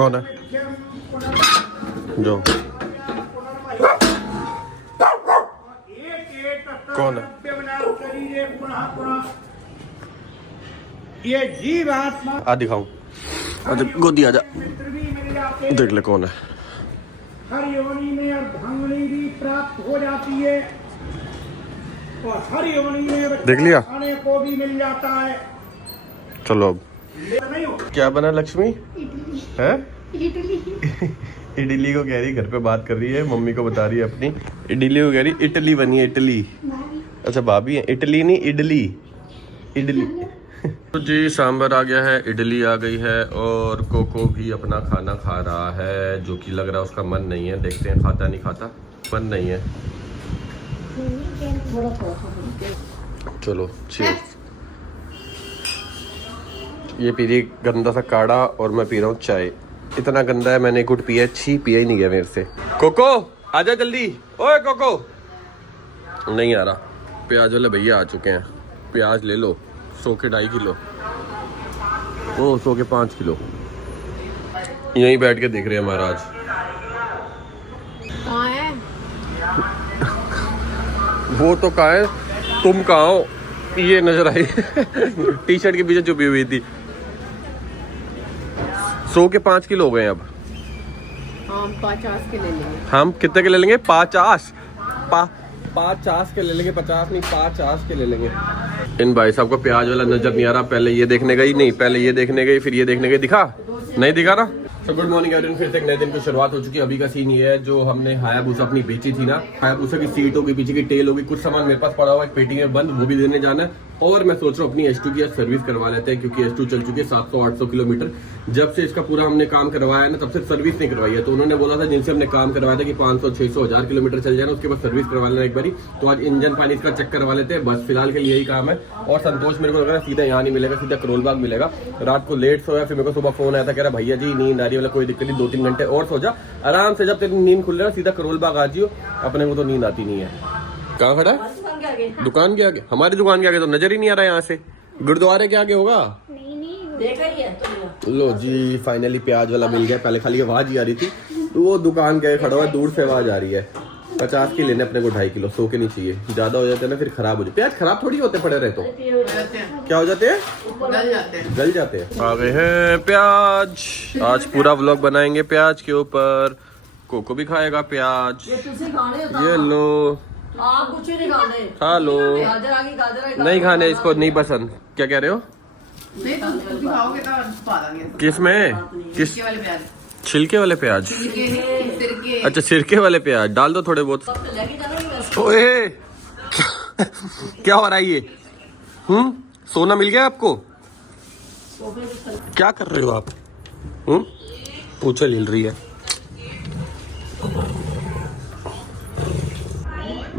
कौन है जो कौन है ये जीवात्मा आ दिखाऊं गोदी आजा देख ले कौन है। हर योनि में अर्धांगिनी भी प्राप्त हो जाती है और हर योनि में देख लिया खाने को भी मिल जाता है। चलो अब नहीं हो क्या बना लक्ष्मी है इडली को कह रही घर पे बात कर रही है मम्मी को बता रही है अपनी इडली को कह रही इडली बनी है इडली। अच्छा भाभी है इडली नहीं इडली इडली तो जी सांभर आ गया है इडली आ गई है और कोको भी अपना खाना खा रहा है जो कि लग रहा है उसका मन नहीं है। देखते हैं खाता नहीं खाता मन नहीं है। चलो चीयर्स। ये पी रही गंदा सा काढ़ा और मैं पी रहा हूँ चाय। इतना गंदा है मैंने कुछ पिया छी पिया ही नहीं गया मेरे से। कोको आजा जल्दी ओए कोको नहीं आ रहा। प्याज वाले भैया आ चुके हैं प्याज ले लो 100 के 2.5 किलो ओ 100 के 5 किलो यहीं बैठ के देख रहे हैं महाराज। कहाँ है वो तो कहाँ है तुम कहाँ हो ये नजर आई टी शर्ट के पीछे छुपी हुई थी। 100 के 5 किलो हो गए अब। हम 50 के ले लेंगे। हम कितने के ले लेंगे 50 50 के ले लेंगे 50 नहीं 50 के ले लेंगे। इन भाई साहब को प्याज वाला नजर नहीं आ रहा। पहले ये देखने गई नहीं पहले ये देखने गई फिर ये देखने गई दिखा नहीं दिखा ना। तो गुड मॉर्निंग एवरीवन फिर से एक नए दिन की शुरुआत हो चुकी है। अभी का सीन ये है जो हमने हायाबुसा अपनी बेची थी ना हायाबुसा की सीट होगी पीछे की टेल होगी कुछ सामान मेरे पास पड़ा हुआ है पेटी में बंद वो भी देने जाना है। और मैं सोच रहा हूँ अपनी S2 की सर्विस करवा लेते हैं क्योंकि S2 चल चुकी है 700-800 किलोमीटर। जब से इसका पूरा हमने काम करवाया है ना तब से सर्विस नहीं करवाई है। तो उन्होंने बोला था जिनसे हमने काम करवाया था कि 500-600-1000 किलोमीटर चल जाना उसके बाद सर्विस करवा लेना एक बारी। तो आज इंजन पानी इसका चेक करवा लेते हैं बस फिलहाल के लिए यही काम है। और संतोष मेरे को लग रहा है सीधा यहाँ नहीं मिलेगा सीधा करोल बाग मिलेगा। रात को लेट सोया फिर मेरे को सुबह फोन आया था कह रहा भैया जी नींद आ रही है कोई दिक्कत नहीं 2-3 घंटे और सो जा आराम से। जब तेरी नींद खुल रहा सीधा करोल बाग आ जियो अपने को तो नींद आती नहीं है। कहाँ खड़ा है दुकान के आगे हमारी दुकान के आगे तो नजर ही नहीं आ रहा है यहाँ से। गुरुद्वारे के आगे होगा देखा ही है तो लो जी फाइनली प्याज वाला मिल गया। पहले खाली आवाज ही आ रही थी तो वो दुकान के खड़ा हुआ दूर से आवाज आ रही है। 50 की लेने अपने को 2.5 किलो 100 के नहीं चाहिए ज्यादा हो जाते हैं ना फिर खराब हो जाते। प्याज खराब थोड़ी होते पड़े रहे तो क्या हो जाते हैं गल जाते हैं। आ गए हैं प्याज आज पूरा व्लॉग बनाएंगे प्याज के ऊपर। कोको भी खाएगा प्याज ये लो आप कुछ नहीं खाने खा लो गाजर नहीं खाने इसको नहीं पसंद। क्या कह रहे हो नहीं तुम खाओगे तो पा देंगे किस में किस वाले प्याज छिलके वाले प्याज सिरके अच्छा सिरके वाले प्याज डाल दो थोड़े बहुत। ओए क्या हो रहा है ये सोना मिल गया आपको क्या कर रहे हो आप पूछे हिल रही है।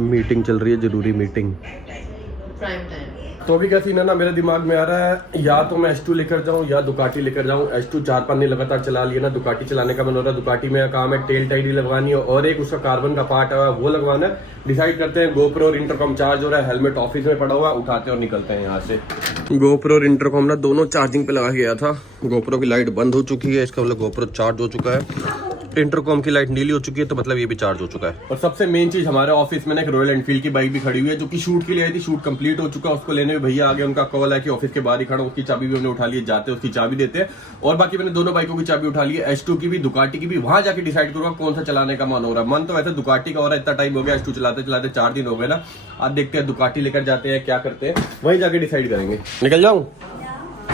मीटिंग चल रही है जरूरी मीटिंग। प्राइम टाइम तो अभी क्या सीन है ना मेरे दिमाग में आ रहा है या तो मैं S2 लेकर जाऊं या दुकाटी लेकर जाऊं। S2 4-5 दिन लगातार चला लिया ना दुकाटी चलाने का मन हो रहा है। दुकाटी में काम है टेल टाइडी लगवानी है और एक उसका कार्बन का पार्ट है वो लगवाना है। डिसाइड करते हैं। गोप्रो और इंटरकॉम चार्ज हो रहा है हेलमेट ऑफिस में पड़ा हुआ है उठाते हैं और निकलते हैं यहाँ से। गोप्रो और इंटरकॉम ना दोनों चार्जिंग पे लगा गया था। गोप्रो की लाइट बंद हो चुकी है इसका मतलब गोप्रो चार्ज हो चुका है। इंटरकॉम की लाइट नीली हो चुकी है तो मतलब ये भी चार्ज हो चुका है। और सबसे मेन चीज हमारे ऑफिस में ना एक रॉयल एनफील्ड की बाइक भी खड़ी हुई है जो कि शूट के लिए आई थी। शूट कंप्लीट हो चुका है उसको लेने में भैया आ गए। उनका कॉल है कि ऑफिस के बाहर ही खड़ा उसकी चाबी भी हमने उठा ली है जाते उसकी चाबी देते हैं। और बाकी मैंने दोनों बाइकों की चाबी उठा ली है S2 की भी दुकाटी की भी। वहां जाके डिसाइड करूंगा कौन सा चलाने का मन हो रहा है। मन तो वैसे दुकाटी का हो रहा है इतना टाइम हो गया S2 चलाते चलाते 4 दिन हो गए ना। आज देखते हैं दुकाटी लेकर जाते हैं क्या करते हैं वहीं जाके डिसाइड करेंगे। निकल जाऊं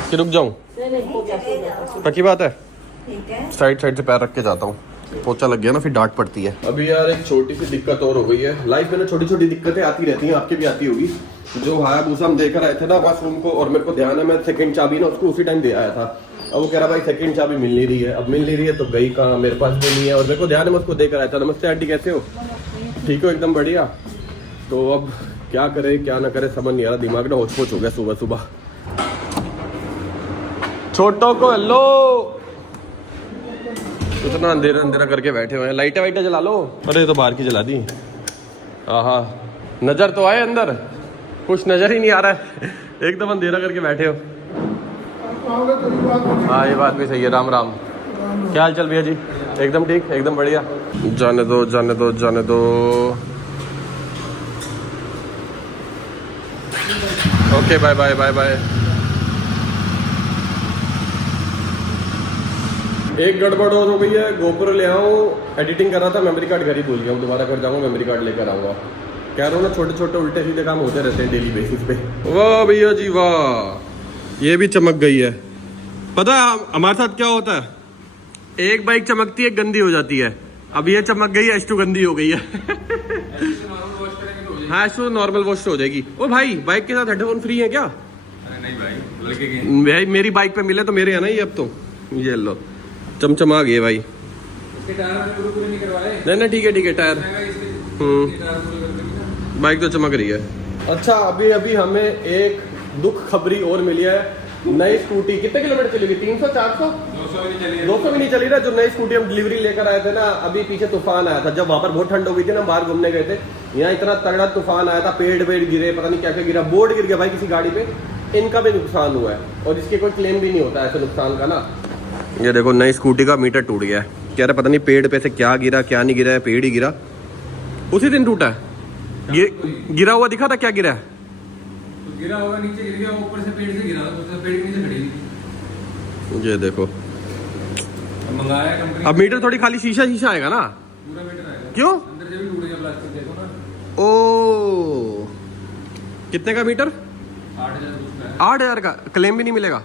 कि रुक जाऊं पक्की बात है साइड से पैर रख के जाता हूँ। पोचा लग गया ना फिर डांट पड़ती है। अभी यार एक छोटी सी दिक्कत और हो गई है लाइफ में ना छोटी छोटी दिक्कतें आती रहती हैं आपके भी आती होगी। जो हायाबुसा हम देकर आए थे ना वाशरूम को और मेरे को ध्यान है मैं सेकंड चाबी ना उसको उसी टाइम दे आया था। अब वो कह रहा भाई सेकंड चाबी मिल नहीं रही है। अब मिल नहीं रही है तो गई कहाँ मेरे पास भी नहीं है और मेरे को ध्यान है मैं उसको देकर आया था। नमस्ते आंटी कैसे हो ठीक हो एकदम बढ़िया। तो अब क्या करे क्या ना करे समझ नहीं आ रहा दिमाग ना होच-पोच हो गया सुबह सुबह। छोटों को हेलो इतना अंधेरा अंधेरा करके बैठे हुए हैं। लाइटें वाइटें जला लो। अरे तो बाहर की जला दी। आहा नजर तो आए अंदर कुछ नजर ही नहीं आ रहा है एकदम अंधेरा करके बैठे हो। हाँ ये बात भी सही है। राम राम क्या हाल चल भैया जी? एकदम ठीक, एकदम बढ़िया। जाने दो जाने दो जाने दो। Okay bye bye bye bye. एक गड़बड़ और हो गई है, गोप्रो ले आओ, एडिटिंग कर रहा था, मेमोरी कार्ड घर ही भूल गया हूँ, दोबारा कर जाऊंगा, मेमोरी कार्ड लेकर आऊंगा। कह रहा हूँ ना, छोटे छोटे उल्टे सीधे काम होते रहते हैं डेली बेसिस पे। वाह भैया जी वाह, ये भी चमक गई है। पता है हमारे साथ क्या होता है, एक बाइक चमकती है गंदी हो जाती है, अब ये चमक गई है, S2 गंदी हो गई है। हाँ S2 नॉर्मल वॉश हो जाएगी। ओ भाई बाइक के साथ हेडफोन फ्री है क्या? नहीं भाई, भाई मेरी बाइक पे मिले तो मेरे है ना ये, अब तो ये लो चमचमा गए भाई। इसके टायर पूरे नहीं करवाए। नहीं ठीक है टायर। बाइक तो चमक रही है। अच्छा अभी अभी हमें एक दुख खबरी और मिली है, नई स्कूटी कितने किलोमीटर चलेगी? 300 400 200 भी नहीं चली रहा। जो नई स्कूटी हम डिलीवरी लेकर आए थे ना, अभी पीछे तूफान आया था, जब वहां पर बहुत ठंड हो गई थी ना, बाहर घूमने गए थे, यहाँ इतना तगड़ा तूफान आया था, पेड़ गिरे, पता नहीं क्या क्या गिरा, बोर्ड गिर गया भाई किसी गाड़ी पे, इनका भी नुकसान हुआ है और इसके कोई क्लेम भी नहीं होता ऐसे नुकसान का ना। ये देखो नई स्कूटी का मीटर टूट गया है, कह रहे पता नहीं पेड़ पे से क्या गिरा क्या नहीं गिरा है, पेड़ ही गिरा, उसी दिन टूटा है। ये गिरा हुआ दिखा था, क्या गिरा है? तो गिरा होगा, नीचे गिर गया, ऊपर से पेड़ से गिरा, तो पेड़ के नीचे खड़ी थी। ये देखो मंगाया कंपनी। अब मीटर थोड़ी खाली शीशा आएगा ना, पूरा मीटर आएगा। क्यों? अंदर से भी टूट गया प्लास्टिक, देखो ना। ओ कितने का मीटर? 8,000 कुछ का है। 8,000 का, क्लेम भी नहीं मिलेगा?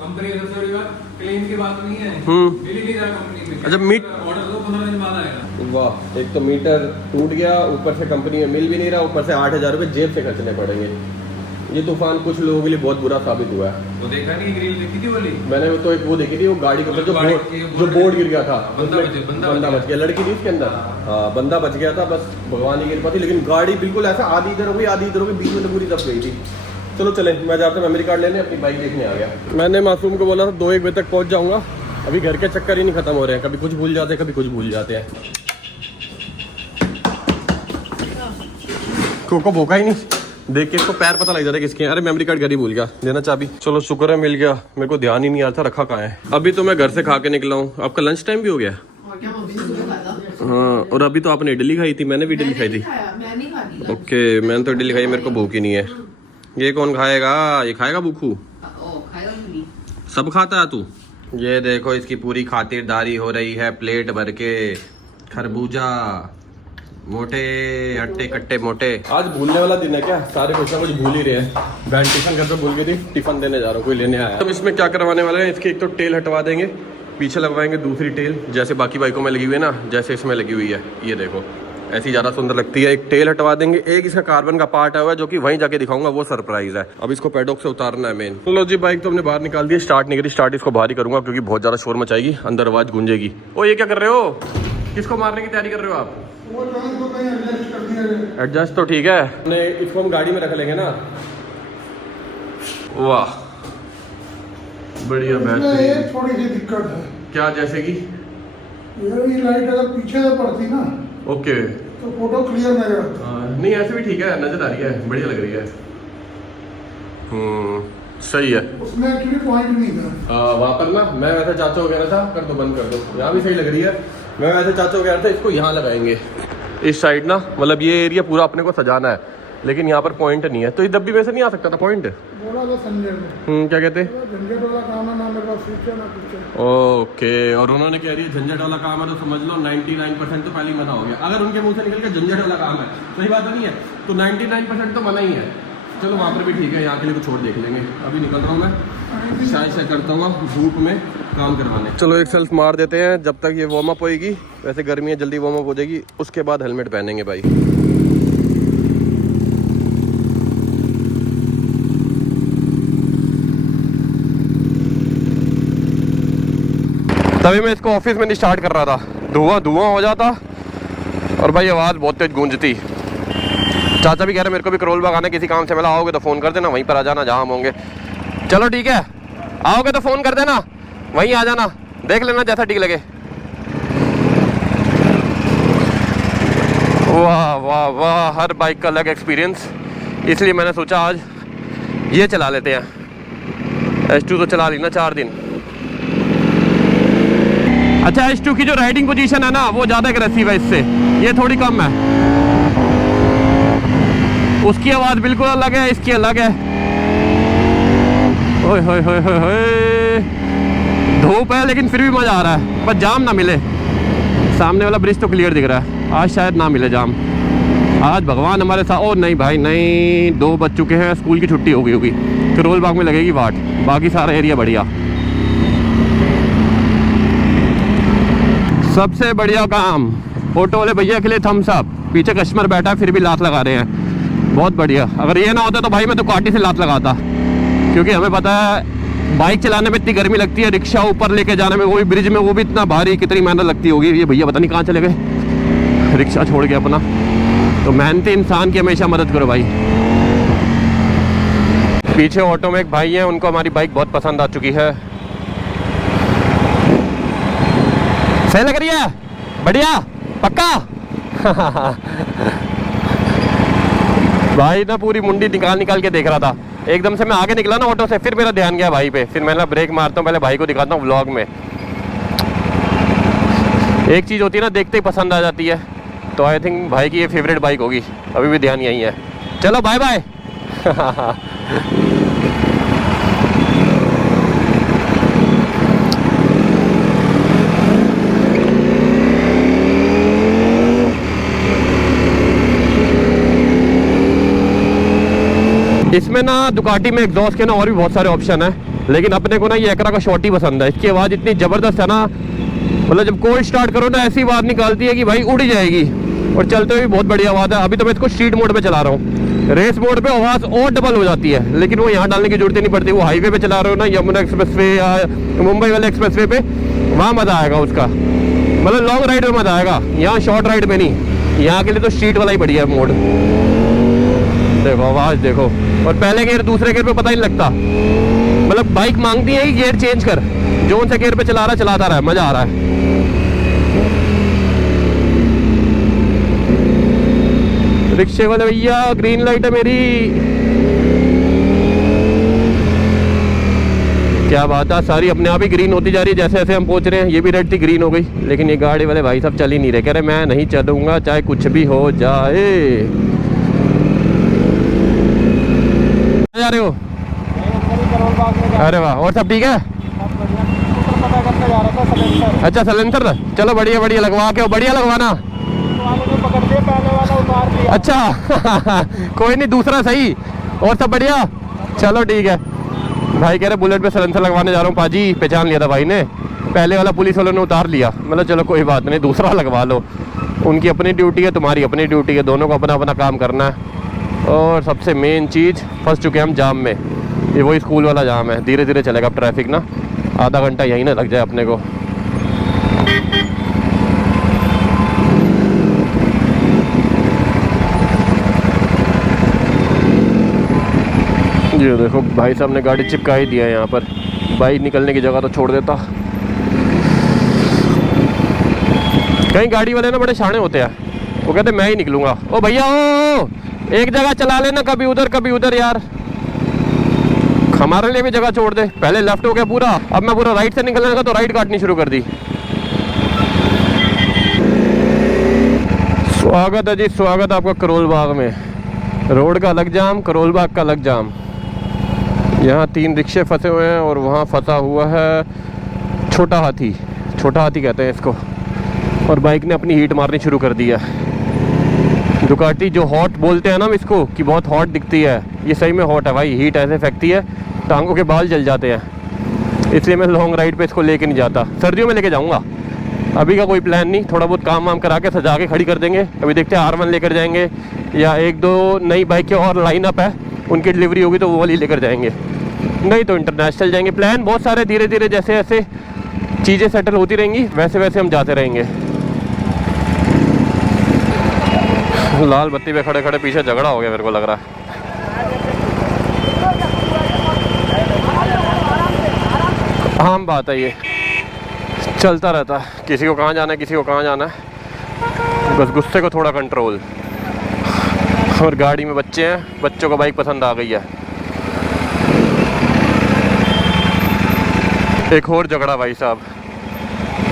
कंपनी की सबसे बड़ी बात, क्लेम की बात नहीं है, मिल ही नहीं रहा कंपनी में। अच्छा ऑर्डर दो, 15 दिन बाद आएगा। वाह, एक तो मीटर टूट गया, ऊपर से कंपनी में मिल भी नहीं रहा, ऊपर से 8,000 रुपये जेब से खर्चने पड़ेंगे। ये तूफान कुछ लोगों के लिए बहुत बुरा साबित हुआ है। वो देखा नहीं, ग्रिल देखी थी वाली? मैंने तो एक वो देखी थी, वो गाड़ी के ऊपर जो बोर्ड गिर गया था, बंदा बच गया, लड़की थी उसके अंदर, हाँ बंदा बच गया था, बस भगवान ही गिर पाती, लेकिन गाड़ी बिल्कुल ऐसा आधी इधर हो गई आधी इधर हो गई, बीच में तो पूरी दब गई थी। चलो चले, मैं जाकर मेमोरी कार्ड लेने, अपनी बाइक देखने आ गया। मैंने मासूम को बोला था 2-1 बजे तक पहुंच जाऊंगा, अभी घर के चक्कर ही नहीं खत्म हो रहे हैं, कभी कुछ भूल जाते हैं, कभी कुछ भूल जाते हैं। कोको भूखा ही नहीं, देख के इसको पैर पता लग जाता है किसके। अरे मेमोरी कार्ड घर ही भूल गया, देना चाबी। चलो शुक्र है मिल गया, मेरे को ध्यान ही नहीं आ रहा था रखा कहाँ है। अभी तो मैं घर से खा के निकला हूँ, आपका लंच टाइम भी हो गया? और क्या, मम्मी ने सुबह खाया था। हाँ, और अभी तो आपने इडली खाई थी, मैंने भी इडली खाई थी। मैं नहीं खाती। ओके, मैंने तो इडली खाई, मेरे को भूख ही नहीं है। ये कौन खाएगा? ये खाएगा भूखू? खाएगा नहीं, सब खाता है तू? ये देखो इसकी पूरी खातिरदारी हो रही है, प्लेट भर के खरबूजा, मोटे अट्टे कट्टे मोटे। आज भूलने वाला दिन है क्या? सारे कुछ ना कुछ भूल ही रहे हैं। बहन टिफिन घर पे भूल गई थी, टिफिन देने जा रहा हूँ, कोई लेने आया। तो इसमें क्या करवाने वाले हैं, इसके एक तो टेल हटवा देंगे, पीछे लगवाएंगे दूसरी टेल, जैसे बाकी बाइकों में लगी हुई है ना, जैसे इसमें लगी हुई है, ये देखो ऐसी ज़्यादा सुंदर लगती है। एक टेल हटवा देंगे, एक इसका कार्बन का पार्ट है जो कि वहीं जाके दिखाऊंगा, वो सरप्राइज है। अब इसको पैडॉक से उतारना है मेन। लो जी, बाइक तो हमने बाहर निकाल दी, स्टार्ट नहीं करी, स्टार्ट इसको बाहर ही करूंगा क्योंकि बहुत ज़्यादा शोर मचाएगी, अंदर आवाज़ गूंजेगी। ओ ये क्या कर रहे हो? किसको मारने की तैयारी कर रहे हो आप? एडजस्ट तो ठीक है, इसको हम गाड़ी में रख लेंगे ना। वाह बढ़िया, बेहतरीन। थोड़ी सी दिक्कत है। क्या? जैसे कि ये लाइट अगर पीछे से पड़ती ना, ओके, तो फोटो क्लियर नहीं आता। नहीं ऐसे भी ठीक है, नजर आ रही है, बढ़िया लग रही है। सही है। उसमें एक्चुअली पॉइंट नहीं था। वहाँ पर ना मैं वैसे चाचा को कह रहा था, कर दो बंद कर दो, यहाँ भी सही लग रही है। मैं वैसे चाचा को कह रहा था इसको यहाँ लगाएंगे इस साइड ना, मतलब ये एरिया पूरा अपने को सजाना है, लेकिन यहाँ पर पॉइंट नहीं है, तो इस डब्बी में से नहीं आ सकता था पॉइंट? बोला था संजय ने। क्या कहते? झंझट वाला काम है ना, मेरे पास फ्यूचर ना कुछ। ओके, और उन्होंने कह रही है झंझट वाला काम है, तो समझ लो 99% तो पहले ही मना हो गया। अगर उनके मुंह से निकल के झंझट वाला काम है, सही बात नहीं है, तो 99% तो मना ही है। चलो वहाँ पर भी ठीक है, यहाँ के लिए कुछ और देख लेंगे। अभी निकल रहा हूँ मैं, शायद से करता हूँ धूप में काम करवाने। चलो एक सेल्फ मार देते हैं, जब तक ये वार्म अप होएगी, वैसे गर्मी है जल्दी वार्म अप हो जाएगी, उसके बाद हेलमेट पहनेंगे भाई। तभी मैं इसको ऑफिस में नहीं स्टार्ट कर रहा था, धुआं हो जाता और भाई आवाज़ बहुत तेज गूंजती। चाचा भी कह रहे मेरे को भी करोल बाग आना, किसी काम से मिला, आओगे तो फ़ोन कर देना, वहीं पर आ जाना जहाँ हम होंगे। चलो ठीक है, आओगे तो फ़ोन कर देना, वहीं आ जाना, देख लेना जैसा ठीक लगे। वाह वाह वाह, हर बाइक का अलग एक्सपीरियंस, इसलिए मैंने सोचा आज ये चला लेते हैं। S2 तो चला ली ना 4 दिन। अच्छा H2 की जो राइडिंग पोजीशन है ना वो ज़्यादा एग्रेसिव है इससे, ये थोड़ी कम है। उसकी आवाज़ बिल्कुल अलग है, इसकी अलग है। ओए होए होए होए होए, धूप है लेकिन फिर भी मज़ा आ रहा है। बस जाम ना मिले। सामने वाला ब्रिज तो क्लियर दिख रहा है, आज शायद ना मिले जाम। आज भगवान हमारे साथ। ओ नहीं भाई नहीं, 2 बज चुके हैं, स्कूल की छुट्टी हो गई होगी। करोल बाग में लगेगी वाट, बाकी सारा एरिया बढ़िया। सबसे बढ़िया काम, ऑटो वाले भैया के लिए थम्स अप। पीछे कस्टमर बैठा है फिर भी लात लगा रहे हैं, बहुत बढ़िया। अगर ये ना होता तो भाई मैं तो काटी से लात लगाता, क्योंकि हमें पता है बाइक चलाने में इतनी गर्मी लगती है, रिक्शा ऊपर लेके जाने में, वो भी ब्रिज में, वो भी इतना भारी, कितनी मेहनत लगती होगी। ये भैया पता नहीं कहाँ चले गए, रिक्शा छोड़ के अपना। तो मेहनती इंसान की हमेशा मदद करो भाई। पीछे ऑटो में एक भाई है, उनको हमारी बाइक बहुत पसंद आ चुकी है। सही लग रही है, बढ़िया, पक्का। भाई ना पूरी मुंडी निकाल के देख रहा था। एकदम से मैं आगे निकला ना ऑटो से, फिर मेरा ध्यान गया भाई पे। फिर मैंने ब्रेक मारता हूँ, पहले भाई को दिखाता हूँ व्लॉग में। एक चीज़ होती है ना, देखते ही पसंद आ जाती है। तो आई थिंक भाई की ये फेवरेट बाइक होगी, अभी भी ध्यान यही है। चलो बाय बाय। इसमें ना दुकाटी में एग्जॉस्ट के ना और भी बहुत सारे ऑप्शन है, लेकिन अपने को ना ये एकरा का शॉर्ट ही पसंद है। इसकी आवाज़ इतनी ज़बरदस्त है ना, मतलब जब कोल्ड स्टार्ट करो ना ऐसी आवाज़ निकालती है कि भाई उड़ जाएगी। और चलते हुए भी बहुत बढ़िया आवाज़ है। अभी तो मैं इसको स्ट्रीट मोड पे चला रहा हूँ, रेस मोड पे आवाज़ और डबल हो जाती है, लेकिन वो यहाँ डालने की जरूरत ही नहीं पड़ती। वो हाईवे पे चला रहे हो ना, यमुना एक्सप्रेस वे या मुंबई वाले एक्सप्रेस वे पे, वहाँ मज़ा आएगा उसका। मतलब लॉन्ग राइड में मज़ा आएगा, यहाँ शॉर्ट राइड में नहीं। यहाँ के लिए तो स्ट्रीट वाला ही बढ़िया है मोड। देखो आवाज़ देखो, और पहले गियर दूसरे गियर पे पता ही नहीं लगता। मतलब बाइक मांगती है कि गियर चेंज कर, जोन से गियर पे चलाता रहा है, मज़ा आ रहा है। रिक्शे वाले भैया ग्रीन लाइट है मेरी, क्या बात है। सारी अपने आप ही ग्रीन होती जा रही है, जैसे जैसे हम पहुंच रहे हैं। ये भी रेड थी, ग्रीन हो गई, लेकिन ये गाड़ी वाले भाई साहब चल ही नहीं रहे। कह रहे मैं नहीं चलूंगा चाहे कुछ भी हो जाए। जा रहे हो? अरे वाह, और सब ठीक है? अच्छा सलेंसर, चलो बढ़िया बढ़िया लगवा के, बढ़िया लगवाना। अच्छा कोई नहीं, दूसरा सही। और सब बढ़िया, चलो ठीक है। भाई कह रहे बुलेट पे सलेंसर लगवाने जा रहा हूँ पाजी। पहचान लिया था भाई ने, पहले वाला पुलिस वालों ने उतार लिया। मतलब चलो कोई बात नहीं, दूसरा लगवा लो। उनकी अपनी ड्यूटी है, तुम्हारी अपनी ड्यूटी है, दोनों को अपना अपना काम करना है। और सबसे मेन चीज़, फंस चुके हैं हम जाम में। ये वही स्कूल वाला जाम है, धीरे धीरे चलेगा अब ट्रैफिक ना, आधा घंटा यहीं ना लग जाए अपने को। ये देखो भाई साहब ने गाड़ी चिपका ही दिया है यहाँ पर। बाइक निकलने की जगह तो छोड़ देता। कहीं गाड़ी वाले ना बड़े शाणे होते हैं, वो कहते मैं ही निकलूंगा। ओ भैया ओ, एक जगह चला लेना, कभी उधर कभी उधर यार, हमारे लिए भी जगह छोड़ दे। पहले लेफ्ट हो गया पूरा, अब मैं पूरा राइट से निकलने लगा तो राइट काटनी शुरू कर दी। स्वागत है जी, स्वागत है आपका करोल बाग में। रोड का अलग जाम, करोल बाग का अलग जाम। यहाँ 3 रिक्शे फंसे हुए हैं और वहाँ फंसा हुआ है छोटा हाथी। छोटा हाथी कहते हैं इसको। और बाइक ने अपनी हीट मारनी शुरू कर दी है। दुकाटी जो हॉट बोलते हैं ना इसको, कि बहुत हॉट दिखती है, ये सही में हॉट है भाई। हीट ऐसे फेंकती है, टांगों के बाल जल जाते हैं। इसलिए मैं लॉन्ग राइड पे इसको लेके नहीं जाता। सर्दियों में लेके जाऊँगा, अभी का कोई प्लान नहीं। थोड़ा बहुत काम वाम करा के सजा के खड़ी कर देंगे। अभी देखते हैं R1 लेकर जाएंगे, या 1-2 नई बाइकें और लाइनअप है, उनकी डिलीवरी होगी तो वो वाली लेकर जाएंगे, नहीं तो इंटरनेशनल जाएंगे। प्लान बहुत सारे, धीरे धीरे जैसे जैसे चीज़ें सेटल होती रहेंगी वैसे वैसे हम जाते रहेंगे। लाल बत्ती पे खड़े खड़े पीछे झगड़ा हो गया मेरे को लग रहा है। आम बात है, ये चलता रहता है, किसी को कहाँ जाना है किसी को कहाँ जाना है। बस गुस्से को थोड़ा कंट्रोल। और गाड़ी में बच्चे हैं, बच्चों को बाइक पसंद आ गई है। एक और झगड़ा भाई साहब,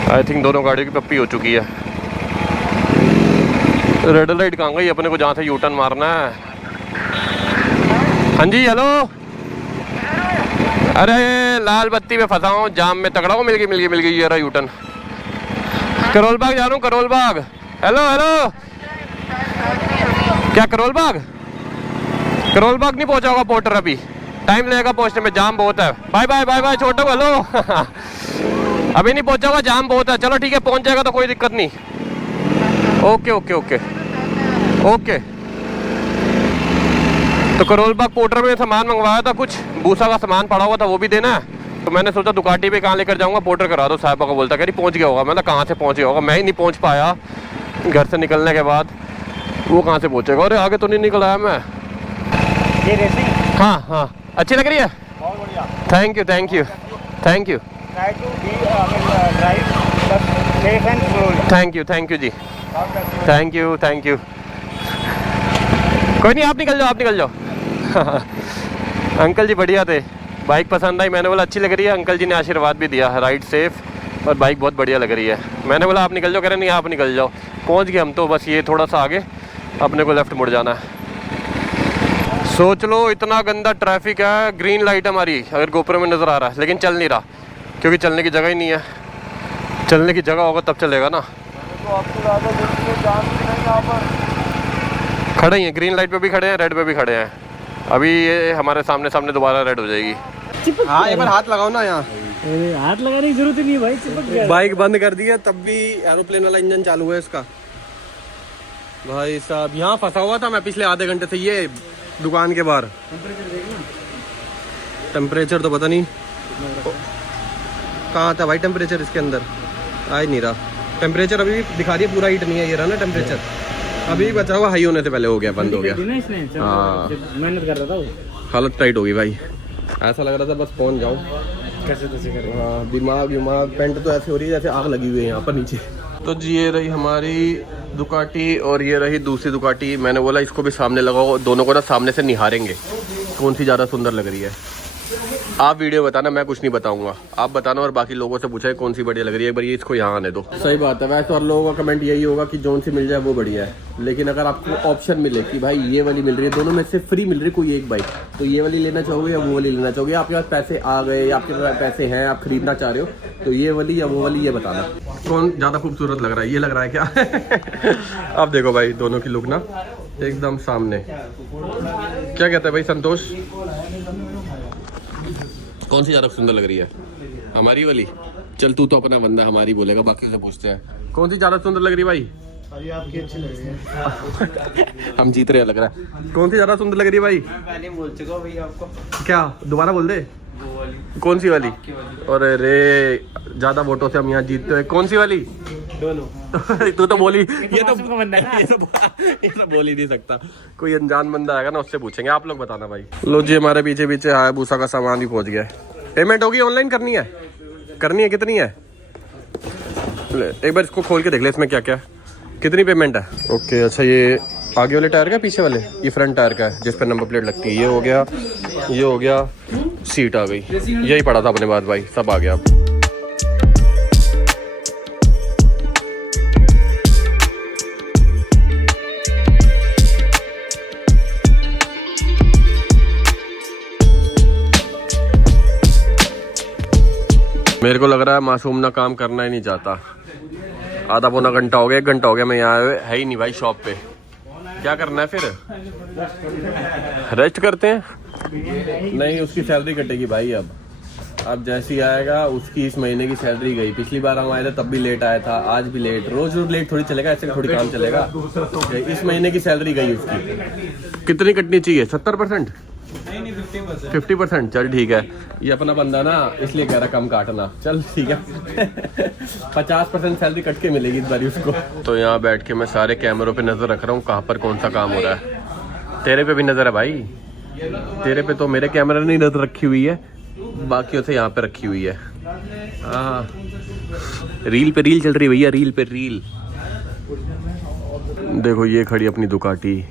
आई थिंक दोनों गाड़ियों की पप्पी हो चुकी है। रेड लाइट कहाँ गई अपने को जहाँ से यूटर्न मारना है? हाँ जी हेलो। अरे लाल बत्ती में फंसा हूँ, जाम में तगड़ा हूँ। मिल गई ये रहा यूटर्न। करोल बाग जा रहा हूँ, करोल बाग। हेलो हेलो, क्या करोल बाग? करोल बाग नहीं पहुँचा होगा पोर्टर, अभी टाइम लगेगा पहुँचने में, जाम बहुत है। बाय बाय बाय बाय छोटो, हेलो। अभी नहीं पहुँचा होगा, जाम बहुत है। चलो ठीक है, पहुँच जाएगा तो कोई दिक्कत नहीं। Okay okay okay okay. तो करोल बाग पोर्टर में सामान मंगवाया था, कुछ भूसा का सामान पड़ा हुआ था, वो भी देना है। तो मैंने सोचा दुकाटी पे कहाँ लेकर जाऊँगा, पोर्टर करा दो। साहिबा को बोलता, कह रही पहुँच गया होगा। मैं कहाँ से पहुँच गया होगा, मैं ही नहीं पहुँच पाया घर से निकलने के बाद, वो कहाँ से पहुँचेगा। अरे आगे तो नहीं निकल आया मैं। ये रेसिंग हाँ हाँ, अच्छी लग रही है। बहुत बढ़िया। Thank you thank you thank you try to be drive safe and slowly. Thank you ji, thank you. कोई नहीं, आप निकल जाओ। अंकल जी बढ़िया थे, बाइक पसंद आई। मैंने बोला अच्छी लग रही है, अंकल जी ने आशीर्वाद भी दिया, राइड सेफ और बाइक बहुत बढ़िया लग रही है। मैंने बोला आप निकल जाओ, कह रहे नहीं आप निकल जाओ। पहुंच गए हम तो, बस ये थोड़ा सा आगे अपने को लेफ्ट मुड़ जाना है। सोच लो इतना गंदा ट्रैफिक है, ग्रीन लाइट हमारी अगर गोप्रो में नज़र आ रहा है, लेकिन चल नहीं रहा क्योंकि चलने की जगह ही नहीं है। चलने की जगह होगा तब चलेगा ना। खड़े ही हैं, ग्रीन लाइट पे भी खड़े हैं, रेड पे भी खड़े हैं। अभी ये हमारे सामने दोबारा रेड हो जाएगी। हाँ एक बार हाथ लगाओ ना यहाँ। हाथ लगाने की जरूरत ही नहीं भाई, चिपक गया। बाइक बंद कर दी है तब भी एरोप्लेन वाला इंजन चालू है इसका। भाई साहब यहाँ फंसा हुआ था मैं पिछले आधे घंटे से, ये दुकान के बाहर। टेम्परेचर तो पता नहीं कहाँ था भाई, टेम्परेचर इसके अंदर आ ही नहीं रहा। टेम्परेचर अभी भी दिखा रही है, पूरा हीट नहीं है, ये रहा ना टेम्परेचर। अभी बचा हुआ हाई होने से पहले हो गया, बंद हो गया। हाँ मेहनत कर रहा था वो। हालत टाइट होगी भाई, ऐसा लग रहा था बस पहुंच जाऊं। कैसे करे। हाँ दिमाग पेंट तो ऐसे हो रही है जैसे आग लगी हुई है यहाँ पर नीचे। तो जी ये रही हमारी दुकाटी और ये रही दूसरी दुकाटी। मैंने बोला इसको भी सामने लगाओ, दोनों को ना सामने से निहारेंगे कौन सी ज़्यादा सुंदर लग रही है। आप वीडियो बताना, मैं कुछ नहीं बताऊंगा, आप बताना और बाकी लोगों से पूछा कौन सी बढ़िया लग रही है। एक बार ये इसको यहाँ आने दो। सही बात है, वैसे और लोगों का कमेंट यही होगा कि जोन सी मिल जाए वो बढ़िया है, लेकिन अगर आपको ऑप्शन मिले कि भाई ये वाली मिल रही है, दोनों में से फ्री मिल रही है कोई एक बाइक, तो ये वाली लेना चाहोगे या वो वाली लेना चाहोगे? आपके पास पैसे आ गए या आपके पास पैसे हैं, आप खरीदना चाह रहे हो, तो ये वाली या वो वाली, ये बताना कौन ज़्यादा खूबसूरत लग रहा है। ये लग रहा है क्या? आप देखो भाई दोनों की लुक ना एकदम सामने। क्या कहता है भाई संतोष, कौन सी ज़्यादा सुंदर लग रही है? हमारी वाली? चल तू तो अपना बंदा हमारी बोलेगा, बाकी से पूछते हैं कौन सी ज़्यादा सुंदर लग रही है भाई? अभी आपकी अच्छी लग रही है। हम जीत रहे हैं लग रहा है। कौन सी ज़्यादा सुंदर लग रही है भाई? पहले बोल चुका हूं भैया आपको। क्या दोबारा बोल दे? वो वाली। कौन सी वाली? अरे रे ज़्यादा वोटों से हम यहाँ जीतते हैं। कौन सी वाली? दोनों। तू तो बोली, ये तो बोल ही नहीं सकता। कोई अनजान बंदा आएगा ना, उससे पूछेंगे। आप लोग बताना भाई। लो जी हमारे पीछे पीछे हायाबुसा का सामान भी पहुंच गया है। पेमेंट होगी, ऑनलाइन करनी है? कितनी है? एक बार इसको खोल के देख ले, इसमें क्या क्या, कितनी पेमेंट है? ओके अच्छा, ये आगे वाले टायर का, पीछे वाले? ये फ्रंट टायर का है जिस पर नंबर प्लेट लगती है। ये हो गया, सीट आ गई, यही पड़ा था अपने बाद भाई, सब आ गया अब। मेरे को लग रहा है मासूम ना काम करना ही नहीं चाहता। आधा पौना घंटा हो गया, 1 घंटा हो गया मैं यहाँ है ही नहीं भाई शॉप पे। क्या करना है फिर? रेस्ट करते हैं? नहीं, उसकी सैलरी कटेगी भाई। अब जैसी आएगा उसकी इस महीने की सैलरी गई। पिछली बार हम आए थे तब भी लेट आया था, आज भी लेट। रोज लेट थोड़ी चलेगा, ऐसे थोड़ी काम चलेगा। इस महीने की सैलरी गई उसकी। कितनी कटनी चाहिए? 70%? 50%? चल ठीक है, ये अपना बंदा ना इसलिए कह रहा कम काटना। चल ठीक है। 50% सैलरी कट के मिलेगी इस बार उसको। तो यहाँ बैठ के मैं सारे कैमरों पे नजर रख रहा हूँ, कहाँ पर कौन सा काम हो रहा है। तेरे पे भी नजर है भाई, तेरे पे तो मेरे कैमरे ने नजर रखी हुई है, बाकियों से यहाँ पे रखी हुई है। हाँ, रील पे रील चल रही है भैया, रील पे रील। देखो ये खड़ी अपनी दुकाटी।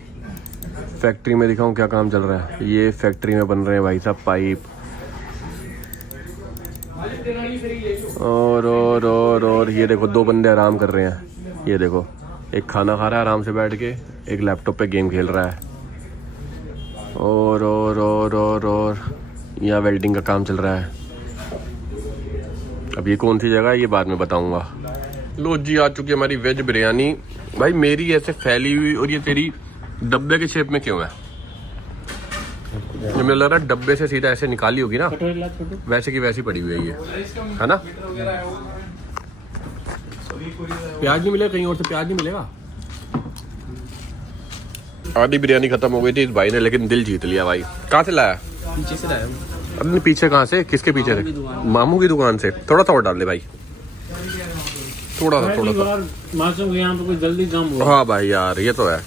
फैक्ट्री में दिखाऊं क्या काम चल रहा है? ये फैक्ट्री में बन रहे हैं भाई साहब पाइप। और ये देखो 2 बंदे आराम कर रहे हैं। ये देखो, एक खाना खा रहा है आराम से बैठ के, एक लैपटॉप पे गेम खेल रहा है। और यहाँ वेल्डिंग का काम चल रहा है। अब ये कौन सी जगह है ये बाद में बताऊंगा। लो जी, आ चुकी है हमारी वेज बिरयानी। भाई मेरी ऐसे फैली हुई और ये तेरी डब्बे के शेप में क्यों है? मुझे लग रहा है डब्बे से सीधा ऐसे निकाली होगी ना, वैसे की वैसी पड़ी हुई है ये, है ना? प्याज नहीं मिलेगा कहीं और से? प्याज नहीं मिलेगा? आधी बिरयानी खत्म हो गई थी इस भाई ने, लेकिन दिल जीत लिया भाई। कहाँ से लाया? पीछे से लाया। अपने पीछे कहाँ से? किसके पीछे से? मामू की दुकान से। थोड़ा सा और डाल दे भाई, थोड़ा सा। मासूम यहाँ पे कुछ जल्दी काम हुआ। हाँ भाई यार, ये तो है।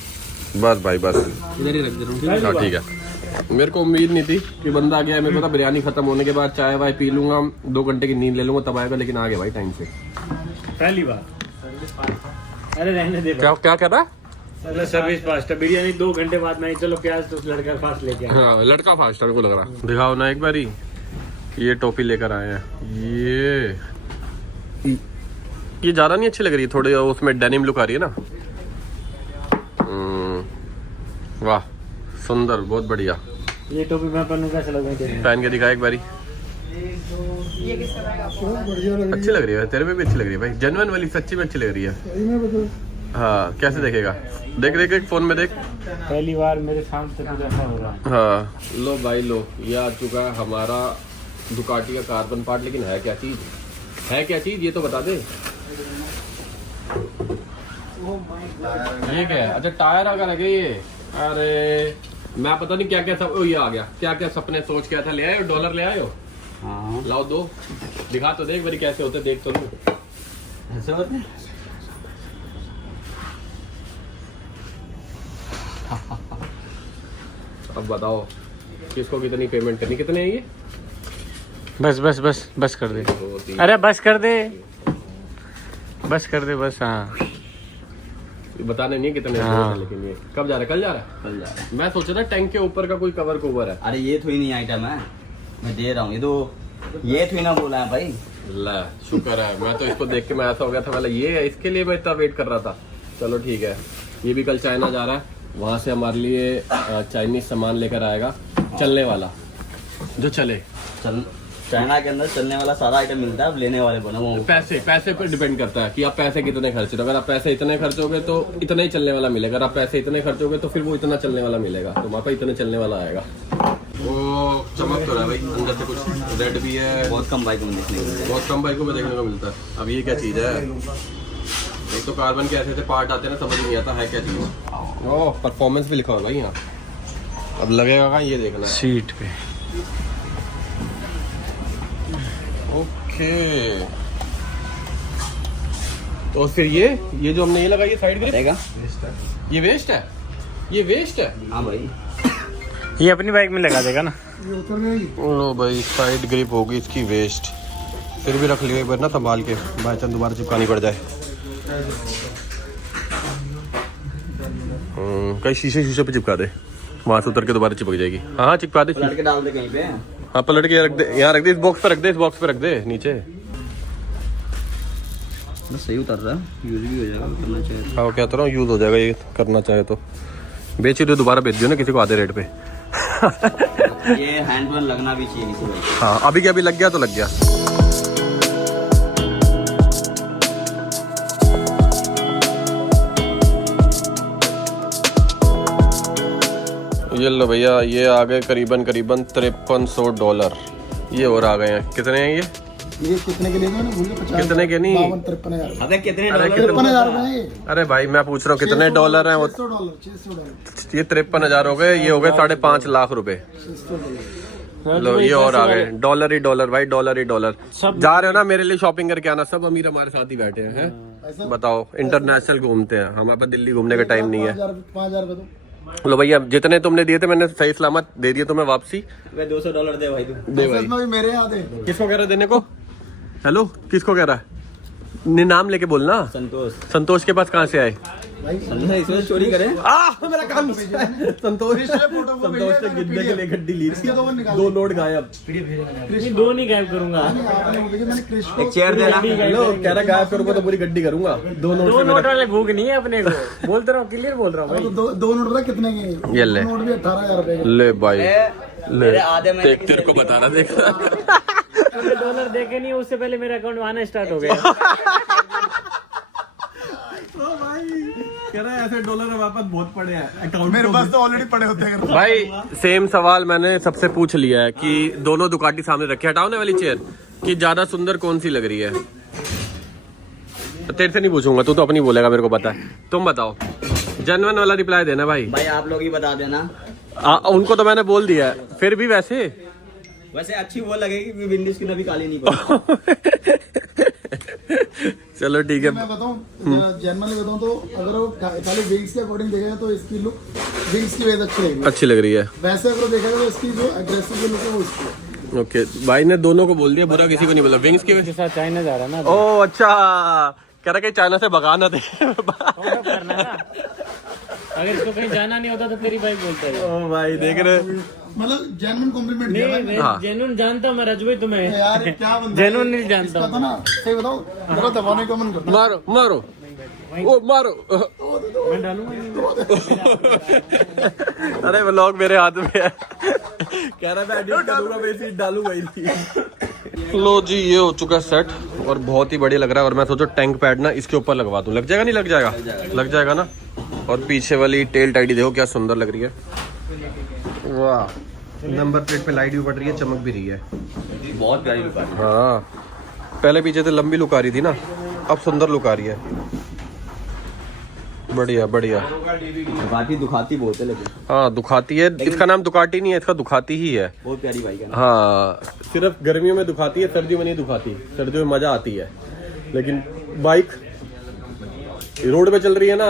बस भाई बस, इधर ही रख दे रहा हूँ। हाँ ठीक है। मेरे को उम्मीद नहीं थी कि बंदा आ गया। मेरे को था बिरयानी खत्म होने के बाद चाय वाय पी लूंगा, 2 घंटे की नींद ले लूंगा तब आएगा, लेकिन आ गया भाई टाइम से। पहली बार। अरे रहने दे। क्या क्या कर रहा है? अरे सर्विस फास्ट है, बिरयानी 2 घंटे बाद नहीं। चलो प्याज तो लड़का फास्ट लेके आया। हाँ लड़का फास्ट है मेरे को लग रहा। दिखाओ ना एक बारी। ये टोपी लेकर आए हैं। ये ज्यादा नहीं अच्छी लग रही है, थोड़ी उसमें डेनिम लुक आ रही है ना। वाह सुंदर, बहुत बढ़िया। ये टोपी मैं पहनूं कैसा लगेगा? पहन के दिखा एक बारी। अच्छी लग रही है तेरे पे भी, अच्छी लग रही है भाई। जेन्युइन वाली सच्ची में अच्छी लग रही है। हाँ कैसे देखेगा? देख देख एक फोन में देख। पहली बार मेरे सामने कुछ ऐसा हो रहा है। हाँ लो भाई लो, ये आ चुका है हमारा दुकाटी का कार्बन पार्ट। लेकिन है क्या चीज? है क्या चीज ये तो बता दे। ये क्या है? अच्छा टायर अगर लगे ये। अरे मैं पता नहीं क्या क्या सब। ये आ गया, क्या क्या सपने सोच के आया था। ले आए हो डॉलर? ले आए हो? हाँ लाओ दो, दिखा तो देख बारी कैसे होते, देख तो लूं। अब बताओ किसको कितनी पेमेंट करनी? कितने हैं ये? बस कर दे। अरे बस कर दे, बस कर दे बस। हाँ बताने नहीं कितने हाँ। लेकिन ये कब जा रहा है? कल जा रहा है? कल जा रहा है। मैं सोच रहा टैंक के ऊपर का कोई कवर कोवर है। अरे ये थोड़ी नहीं आइटम है, मैं दे रहा हूँ। ये तो ये थोड़ी ना बोला है भाई। ला शुक्र है, मैं तो इसको देख के मैं ऐसा हो गया था वाला ये है, इसके लिए मैं इतना वेट कर रहा था। चलो ठीक है। ये भी कल चाइना जा रहा है, वहां से हमारे लिए चाइनीज सामान लेकर आएगा, चलने वाला जो चले। चल चाइना के अंदर चलने वाला सारा आइटम मिलता है, अब लेने वाले बना वो। पैसे पर डिपेंड करता है कि आप पैसे कितने खर्चे। तो अगर आप पैसे इतने खर्चोगे तो इतना ही चलने वाला मिलेगा। अगर आप पैसे इतने खर्चोगे तो फिर वो इतना चलने वाला मिलेगा। तो वहाँ पर इतने चलने वाला आएगा। वो चमक तो रहा है भाई, अंदर से कुछ रेड भी है। बहुत कम बाइक में देखने को मिलता है। बहुत कम बाइकों में देखने को मिलता है। अब ये क्या चीज है? एक तो कार्बन के ऐसे पार्ट आते हैं ना, समझ नहीं आता है क्या चीज। ओह परफॉर्मेंस भी लिखा हुआ भाई यहाँ। अब लगेगा कहाँ ये देखना है। सीट पे। ओके तो फिर ये जो हमने ये लगाई है साइड ग्रिप, रहेगा। ये वेस्ट है? ये वेस्ट है? हाँ भाई, ये अपनी बाइक में लगा देगा ना। लो भाई साइड ग्रिप होगी इसकी वेस्ट। फिर भी रख लियो एक बार ना संभाल के, बाई चांस दोबारा चिपकानी पड़ जाए। कहीं शीशे पे चिपका दे, वहां से उतर के दोबारा चिपक जाएगी। हाँ चिपका दे, पलट के डाल दे कहीं पे। हाँ पलट के रख दे, यहाँ रख दे, इस बॉक्स पे रख दे, इस बॉक्स पे रख दे नीचे। बस सही उतर रहा है, यूज भी हो जाएगा करना चाहिए। हाँ कहता रहा हूँ यूज हो जाएगा ये करना चाहे तो। बेच दो, दोबारा बेच दियो ना किसी को आधे रेट पे। ये हैंड पर लगना भी चाहिए किसी बाइक। हाँ अभी क्या, अभी लग गया तो लग गया। ये लो भैया, ये आ गए करीबन $5300। ये और आ गए हैं। कितने हैं ये कितने के लिए ना भूल 50 कितने के नहीं? 53,000। अबे कितने अरे डॉलर? 53,000 रुपए। अरे भाई मैं पूछ रहा हूँ कितने डॉलर हैं वो। $600। ये 53,000 हो गए, ये हो गए 5.5 लाख रुपए। लो ये और आ गए। डॉलर ही डॉलर भाई, डॉलर ही डॉलर। जा रहे हो ना मेरे लिए शॉपिंग करके आना। सब अमीर हमारे साथ ही बैठे हैं। बताओ इंटरनेशनल घूमते हैं, हमारे पास दिल्ली घूमने का टाइम नहीं है। 5,000 रुपए दो। लो भैया जितने तुमने दिए थे मैंने सही सलामत दे दिए तुम्हें वापसी। $200 दे भाई तू। दे भाई। में भी मेरे यहाँ दे। किसको कह रहा है देने को? हेलो किसको कह रहा है? नाम लेके बोलना। संतोष। संतोष के पास कहाँ से आए? भाई इसमें चोरी करें मेरा काम संतोष संतोष ने गिनने के लिए गड्डी ली थी, 2 नोट गायब। दो नहीं गायब करूंगा। मैंने क्रिश को एक चेयर देना। लो कह रहा गायब करूंगा तो पूरी गड्डी करूंगा। 2 नोट दो से नोट मेरा- वाले भूख नहीं है अपने को, बोलते रहो, क्लियर बोल रहा हूँ भाई। तो दो नोट पता कितने के? ये ले। दो नोट भी 18,000 रुपए के। ले भाई मेरे आधे में देख, तेरे को बता रहा देख। तुमने डॉलर देखे नहीं, उससे पहले मेरा अकाउंट में आना स्टार्ट हो गया। कह रहा है ऐसे डॉलर वापस बहुत पड़े हैं अकाउंट मेरे पास तो ऑलरेडी पड़े होते हैं। भाई सेम सवाल मैंने सबसे पूछ लिया है कि दोनों दुकाटी सामने रखे, हटाओ वाली चेयर, कि ज्यादा सुंदर कौन सी लग रही है। तेरे से नहीं पूछूंगा, तू तो अपनी बोलेगा, मेरे को पता है। तुम बताओ, जनवन वाला रिप्लाई देना भाई। भाई आप लोग ही बता देना। उनको तो मैंने बोल दिया है, फिर भी वैसे अच्छी वो लगेगी कि विंडीज की नबी काली नहीं पड़ती। चलो ठीक है। मैं बताऊं, जनरली बताऊं तो अगर वो खाली विंग्स के अकॉर्डिंग देखेगा तो इसकी लुक विंग्स की वजह अच्छी लगेगी। अच्छी लग रही है। वैसे अगर देखेगा तो इसकी जो अग्रेसिव लुक है वो इसकी है। ओके, भाई ने दोनों को बोल दिया, बुरा किसी को नहीं बोला। विंग्स की के साथ चाइना जा रहा ना, ओ अच्छा, कह रहा कि चाइना से भगाना थे। करना ना। अगर इसको कहीं जाना नहीं होता तो तेरी बाइक बोलता है। ओ भाई देख रहे, मतलब जेन्युइन कॉम्प्लीमेंट दिया नहीं, भाई। मैं जेन्युइन जानता हूँ मैं राजू भाई तुम्हें। यार क्या बंदा जेन्युइन नहीं जानता इसका था ना, सही बताओ, मेरा दबाने का मन करता है। मारो मारो ओ मारो। मैं डालूंगा। अरे व्लॉग मेरे हाथ में है। कह रहा मैं एडिट करूंगा, मैं सीट डालूंगा ही। लो जी, ये हो चुका सेट और बहुत ही बढ़िया लग रहा है। और मैं सोचो टैंक पैड ना इसके ऊपर लगवा दूं, लग जाएगा नहीं लग जाएगा? लग जाएगा ना। और पीछे वाली टेल टाइडी देखो क्या सुंदर लग रही है, वाह। नंबर प्लेट पे लाइट भी पड़ रही है, चमक भी रही है, बहुत प्यारी लुक आ रही है। हाँ। पहले पीछे से लंबी लुक आ रही थी ना, अब सुंदर लुक आ रही है। बढ़िया बढ़िया। दुकाटी दुखाती बहुत है लेकिन। हाँ दुखाती है, इसका नाम दुकाटी नहीं है, इसका दुखाती ही है। बहुत प्यारी बाइक है ना। हाँ, सिर्फ गर्मियों में दुखाती है, सर्दियों में नहीं दुखाती। सर्दियों में मजा आती है, लेकिन बाइक रोड पे चल रही है ना,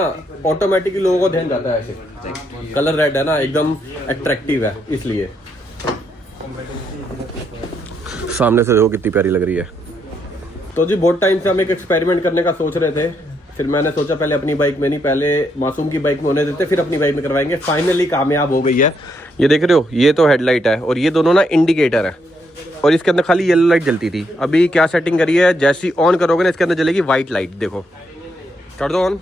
ऑटोमेटिकली लोगों को ध्यान जाता है ऐसे। कलर रेड है ना, एकदम अट्रैक्टिव है, इसलिए। सामने से देखो कितनी प्यारी लग रही है। तो जी बहुत टाइम से हम एक एक्सपेरिमेंट करने का सोच रहे थे, फिर मैंने सोचा पहले अपनी बाइक में नहीं, पहले मासूम की बाइक में होने देते, फिर अपनी बाइक में करवाएंगे। फाइनली कामयाब हो गई है। ये देख रहे हो, ये तो हेडलाइट है और ये दोनों ना इंडिकेटर है, और इसके अंदर खाली येलो लाइट जलती थी। अभी क्या सेटिंग करी है, जैसी ऑन करोगे ना इसके अंदर जलेगी व्हाइट लाइट। देखो, कर दो ऑन,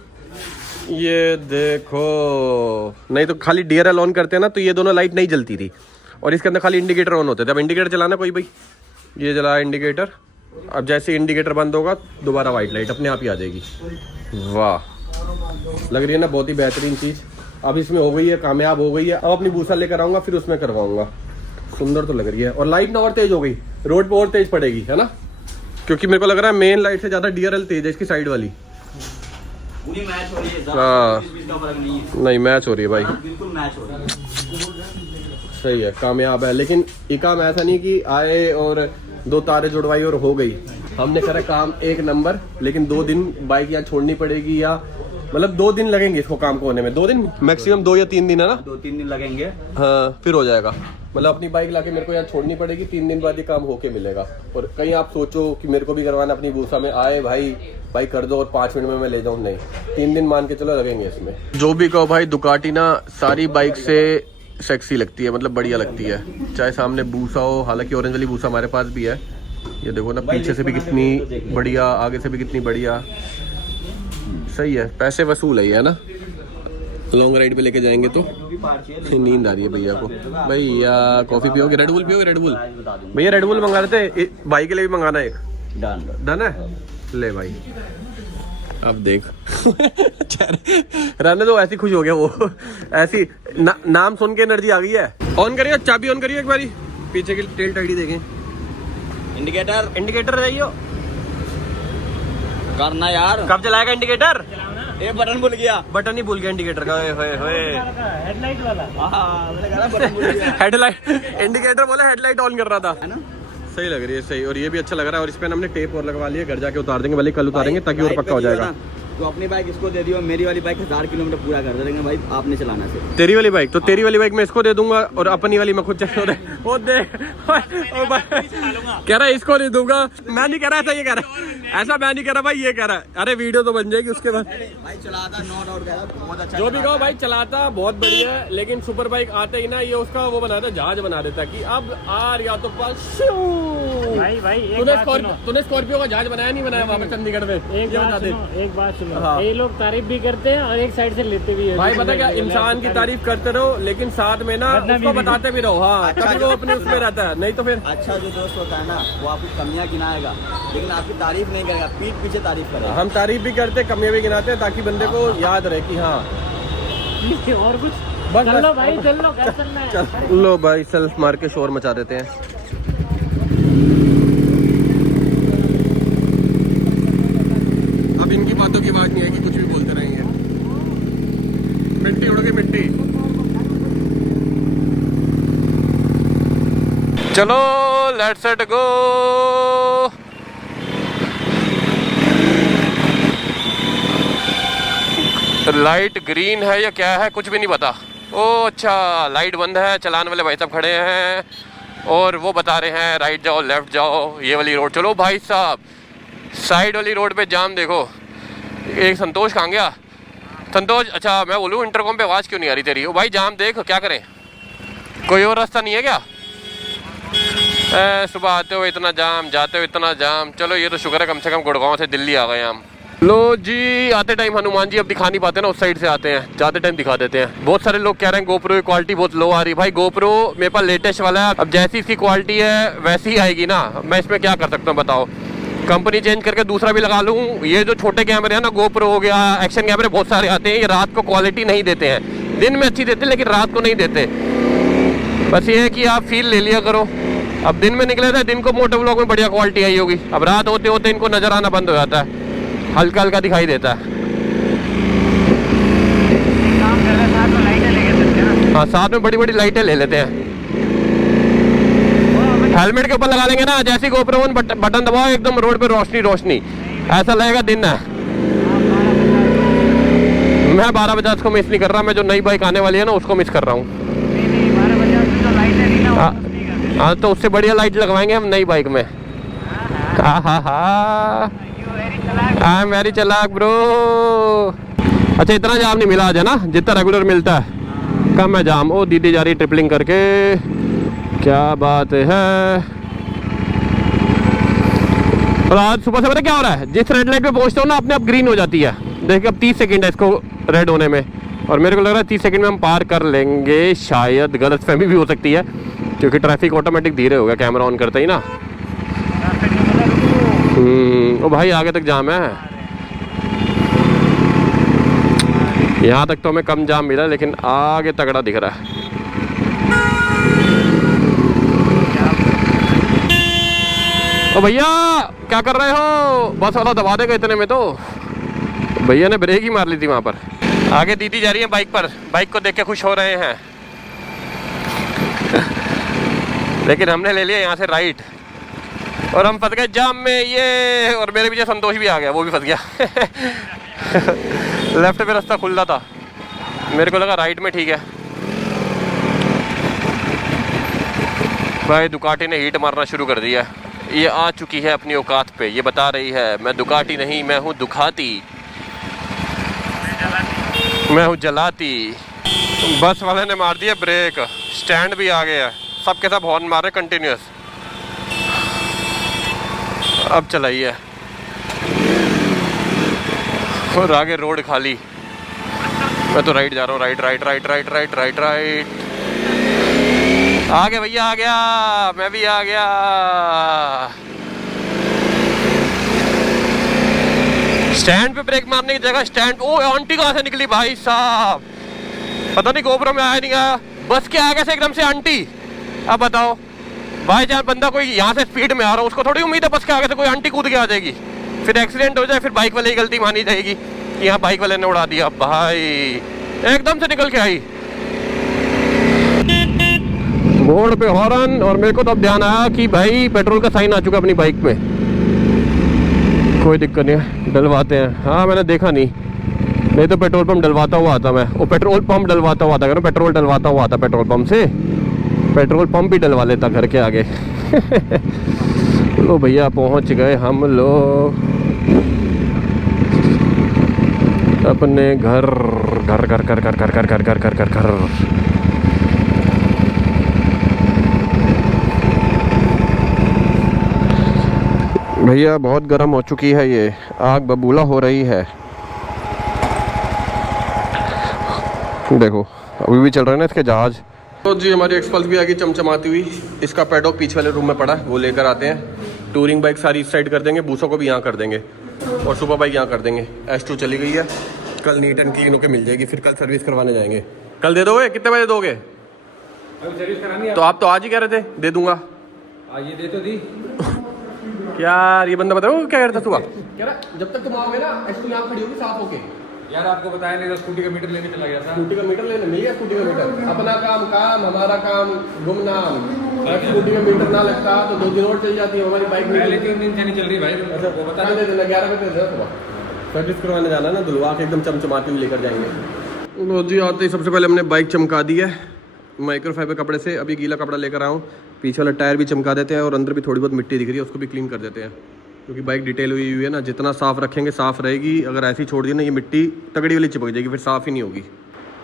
ये देखो। नहीं तो खाली DRL ऑन करते हैं ना तो ये दोनों लाइट नहीं जलती थी, और इसके अंदर खाली इंडिकेटर ऑन होते थे। अब इंडिकेटर चलाना कोई भाई, ये जला इंडिकेटर। अब जैसे इंडिकेटर बंद होगा दोबारा व्हाइट लाइट अपने आप ही आ जाएगी। वाह, लग रही है ना बहुत ही बेहतरीन चीज़। अब इसमें हो गई है, कामयाब हो गई है। अब अपनी बूसा लेकर आऊँगा, फिर उसमें करवाऊंगा। सुंदर तो लग रही है, और लाइट ना और तेज हो गई, रोड पे और तेज पड़ेगी, है ना? क्योंकि मेरे को लग रहा है मेन लाइट से ज़्यादा DRL तेज है, इसकी साइड वाली। पूरी मैच हो रही है, हाँ। 20 का फर्क नहीं है। नहीं, मैच हो रही है भाई, बिल्कुल मैच हो रही है। सही है, कामयाब है। लेकिन ये काम ऐसा नहीं कि आए और 2 तारे जुड़वाई और हो गई। हमने करा काम एक नंबर, लेकिन 2 दिन बाइक यहाँ छोड़नी पड़ेगी, या मतलब 2 दिन लगेंगे इसको काम को होने में। 2 दिन मैक्सिमम, 2 या 3 दिन है ना? 2-3 दिन लगेंगे। हाँ, फिर हो जाएगा। मतलब अपनी बाइक लाके मेरे को यहाँ छोड़नी पड़ेगी, 3 दिन बाद ये काम होके मिलेगा। और कहीं आप सोचो कि मेरे को भी करवाना अपनी बूसा में, आए भाई बाइक कर दो और 5 मिनट में मैं ले जाऊँ, नहीं, 3 दिन मान के चलो लगेंगे इसमें। जो भी कहो भाई, दुकाटी ना सारी बाइक से सेक्सी लगती है, मतलब बढ़िया लगती है। चाहे सामने बूसा हो, हालांकि ऑरेंज वाली बूसा हमारे पास भी है। ये देखो ना, पीछे से भी कितनी बढ़िया, आगे से भी कितनी बढ़िया। सही है, पैसे वसूल है ये, है ना? लॉन्ग राइड पे लेके जाएंगे तो। नींद आ रही है भैया को। भैया कॉफी पियोगे? रेड बुल पियोगे? रेड बुल भैया, रेड बुल मंगा रहे थे, भाई के लिए भी मंगाना एक। डन है, ले भाई। अब देख रहने दो, ऐसी खुश हो गया वो। ऐसी नाम सुन के एनर्जी आ गई है। ऑन करिए, चाबी ऑन करिए एक बारी, पीछे की टेल टाइडी देखें। इंडिकेटर रहियो करना यार। कब चलाएगा इंडिकेटर? ये बटन भूल गया। बटन ही भूल गया इंडिकेटर का। हेडलाइट वाला। मैंने कहा बटन भूल गया। हेडलाइट, इंडिकेटर बोला, हेडलाइट ऑन कर रहा था, है ना? सही लग रही है, सही। और ये भी अच्छा लग रहा है, और इस पे हमने टेप और लगवा लिया, घर जाके उतार देंगे, भले कल उतारेंगे ताकि और पक्का हो जाएगा। तो अपनी बाइक इसको दे दियो, मेरी वाली बाइक 1000 किलोमीटर पूरा कर देंगे भाई आपने चलाना से। तेरी वाली बाइक तो तेरी वाली बाइक मैं इसको दे दूंगा और अपनी वाली मैं खुद चला वो दे कह रहा है इसको नहीं दूंगा। मैं नहीं कह रहा ऐसा, ये कह रहा है ऐसा, मैं नहीं कह रहा भाई, ये कह रहा है। अरे वीडियो तो बन जाएगी उसके बाद। भाई चलाता नो डाउट बहुत अच्छा, जो भी कहो भाई चलाता बहुत बढ़िया है, लेकिन सुपर बाइक आते ही ना ये उसका वो बना देता, जहाज बना देता कि अब आर या तो भाई एक बात सुनो। तूने स्कॉर्पियो का जहाज बनाया नहीं बनाया वहाँ पे चंडीगढ़ में? एक ये बता दे। एक बात सुनो, हाँ। ये लोग तारीफ भी करते हैं और एक साइड से लेते भी है। भाई पता क्या, इंसान की तारीफ करते रहो लेकिन साथ में ना बदनामी उसको भी। बताते भी रहो। हाँ अच्छा, तभी वो अपने उसमें रहता है, नहीं तो फिर अच्छा जो दोस्त होता है ना वो आपकी कमियां गिनाएगा लेकिन आपकी तारीफ नहीं करेगा, पीठ पीछे तारीफ करेगा। हम तारीफ भी करते कमियां भी गिनाते हैं ताकि बंदे को याद रहे कि हाँ और कुछ बस चल लो भाई, चल लो, घर चलना है। चल लो भाई, सेल्फ मार के शोर मचा देते हैं। अब इनकी बातों की बात नहीं है कि कुछ भी बोलते रहेंगे। मिट्टी उड़ गई मिट्टी। चलो let's set go. Light green है या क्या है कुछ भी नहीं पता। ओ अच्छा, लाइट बंद है, चलाने वाले भाई साहब खड़े हैं और वो बता रहे हैं राइट जाओ लेफ्ट जाओ, ये वाली रोड चलो। भाई साहब साइड वाली रोड पे जाम देखो। एक संतोष कहाँ गया? संतोष, अच्छा मैं बोलूँ इंटरकॉम पे आवाज़ क्यों नहीं आ रही तेरी? ओ भाई जाम देख, क्या करें, कोई और रास्ता नहीं है क्या? सुबह आते हो इतना जाम, जाते हो इतना जाम। चलो ये तो शुक्र है कम से कम गुड़गांव से दिल्ली आ गए हम। लो जी, आते टाइम हनुमान जी अब दिखा नहीं पाते ना, उस साइड से आते हैं, जाते टाइम दिखा देते हैं। बहुत सारे लोग कह रहे हैं गोप्रो की क्वालिटी बहुत लो आ रही है। भाई गोप्रो मेरे पास लेटेस्ट वाला है, अब जैसी इसकी क्वालिटी है वैसी ही आएगी ना, मैं इसमें क्या कर सकता हूँ बताओ? कंपनी चेंज करके दूसरा भी लगा लूँ? ये जो छोटे कैमरे हैं ना, गोप्रो हो गया, एक्शन कैमरे बहुत सारे आते हैं, ये रात को क्वालिटी नहीं देते हैं। दिन में अच्छी देते हैं लेकिन रात को नहीं देते। बस ये है कि आप फील ले लिया करो। अब दिन में निकले थे, दिन को मोटो ब्लॉग में बढ़िया क्वालिटी आई होगी, अब रात होते होते इनको नजर आना बंद हो जाता है, हल्का हल्का दिखाई देता है। हाँ साथ में बड़ी बड़ी लाइटें ले लेते हैं, हेलमेट के ऊपर लगा लेंगे ना, जैसी गोप्रो बटन दबाओ एकदम रोड पे रोशनी रोशनी, ऐसा लगेगा दिन है। मैं 12 को मिस नहीं कर रहा, मैं जो नई बाइक आने वाली है ना उसको मिस कर रहा हूँ। हाँ तो उससे बढ़िया लाइट लगवाएंगे हम नई बाइक में। आई एम वेरी चलाक ब्रो। अच्छा इतना जाम नहीं मिला आज है ना जितना रेगुलर मिलता है, कम है जाम। ओ दीदी जा रही ट्रिपलिंग करके, क्या बात है। और आज सुबह से पता क्या हो रहा है, जिस रेड लाइट पे पहुंचता हूँ ना अपने आप ग्रीन हो जाती है। देखिए अब 30 सेकंड है इसको रेड होने में, और मेरे को लग रहा है 30 सेकंड में हम पार कर लेंगे शायद। गलतफहमी भी हो सकती है क्योंकि ट्रैफिक ऑटोमेटिक धीरे हो गया कैमरा ऑन करते ही ना। ओ भाई आगे तक जाम है, यहाँ तक तो हमें कम जाम मिला लेकिन आगे तगड़ा दिख रहा है। ओ भैया क्या कर रहे हो? बस वाला दबा देगा इतने में तो। भैया ने ब्रेक ही मार ली थी वहाँ पर। आगे दीदी जा रही है बाइक पर, बाइक को देख के खुश हो रहे हैं लेकिन हमने ले लिया यहाँ से राइट और हम फंस गए जाम में ये। और मेरे पीछे संतोष भी आ गया, वो भी फंस गया लेफ्ट पे रास्ता खुल रहा था, मेरे को लगा राइट में ठीक है। भाई दुकाटी ने हीट मारना शुरू कर दिया, ये आ चुकी है अपनी औकात पे। ये बता रही है मैं दुकाटी नहीं, मैं हूँ दुखाती, मैं हूँ जलाती। बस वाले ने मार दिया ब्रेक, स्टैंड भी आ गया, सबके सब हॉर्न मारे कंटिन्यूस। अब चलाइए और आगे रोड खाली। मैं तो राइट जा रहा हूँ, right right right right right right right. आ गया भैया, आ गया, मैं भी आ गया। स्टैंड पे ब्रेक मारने की जगह स्टैंड। ओ आंटी कहाँ से निकली भाई साहब, पता नहीं गोप्रो में आया नहीं आया, बस के आगे से एकदम से आंटी। अब बताओ भाई जान, बंदा कोई यहाँ से स्पीड में आ रहा है, उसको थोड़ी उम्मीद है बस के आगे से कोई आंटी कूद के आ जाएगी, फिर एक्सीडेंट हो जाए, फिर बाइक वाले की गलती मानी जाएगी कि यहाँ बाइक वाले ने उड़ा दिया। भाई एकदम से निकल के आई, मोड़ पे हॉर्न। और मेरे को तो अब ध्यान आया कि भाई पेट्रोल का साइन आ चुका अपनी बाइक में। कोई दिक्कत नहीं है, डलवाते हैं। हाँ मैंने देखा नहीं तो पेट्रोल पंप डलवाता हुआ आता मैं। वो पेट्रोल पंप डलवाता हुआ था, पेट्रोल डलवाता हुआ आता पेट्रोल पंप से, पेट्रोल पंप भी डलवा लेता घर के आगे। लो भैया पहुंच गए हम लोग अपने घर। घर घर घर घर घर घर घर घर घर घर घर। भैया बहुत गर्म हो चुकी है ये, आग बबूला हो रही है। देखो अभी भी चल रहे हैं ना इसके जहाज। तो जी हमारी एक्सपल्स भी आगे चमचमाती हुई। इसका पैडॉक पीछे वाले रूम में पड़ा है, वो लेकर आते हैं। टूरिंग बाइक सारी इस साइड कर देंगे, बूसों को भी यहाँ कर देंगे और सुपर बाइक यहाँ कर देंगे। S2 चली गई है, कल नीट एंड क्लीन होकर मिल जाएगी, फिर कल सर्विस करवाने जाएंगे। कल दे दोगे? कितने बजे दोगे? अभी सर्विस करानी है तो आप तो आज ही कह रहे थे दे दूंगा। आज ये दे तो दी। यार ये बंदा बताओ क्या करता तू? कह रहा जब तक तुम आओगे ना S2 यहाँ खड़ी होगी साफ होके। यार आपको बताया नहीं, स्कूटी का मीटर लेके चला गया था। स्कूटी का मीटर लेने मिल गया। स्कूटी का मीटर अपना काम काम, हमारा काम गुमनाम। स्कूटी का मीटर ना लगता तो 2 दिन और चल जाती है हमारी बाइक। पहले 3 दिन से नहीं चल रही भाई। अच्छा वो बता दे देना, 11 बजे दे देना। सर्विस करवाने जाना ना, धुलवा के एकदम चमचमाती हुई लेकर जाएंगे। लो जी आते ही सबसे पहले हमने बाइक चमका दी है माइक्रोफाइबर कपड़े से। अभी गीला कपड़ा लेकर आऊँ, पीछे वाला टायर भी चमका देते हैं और अंदर भी थोड़ी बहुत मिट्टी दिख रही है उसको भी क्लीन कर देते हैं, क्योंकि बाइक डिटेल हुई है ना। जितना साफ़ रखेंगे साफ़ रहेगी, अगर ऐसी छोड़ दी ना ये मिट्टी तगड़ी वाली चिपक जाएगी, फिर साफ़ ही नहीं होगी।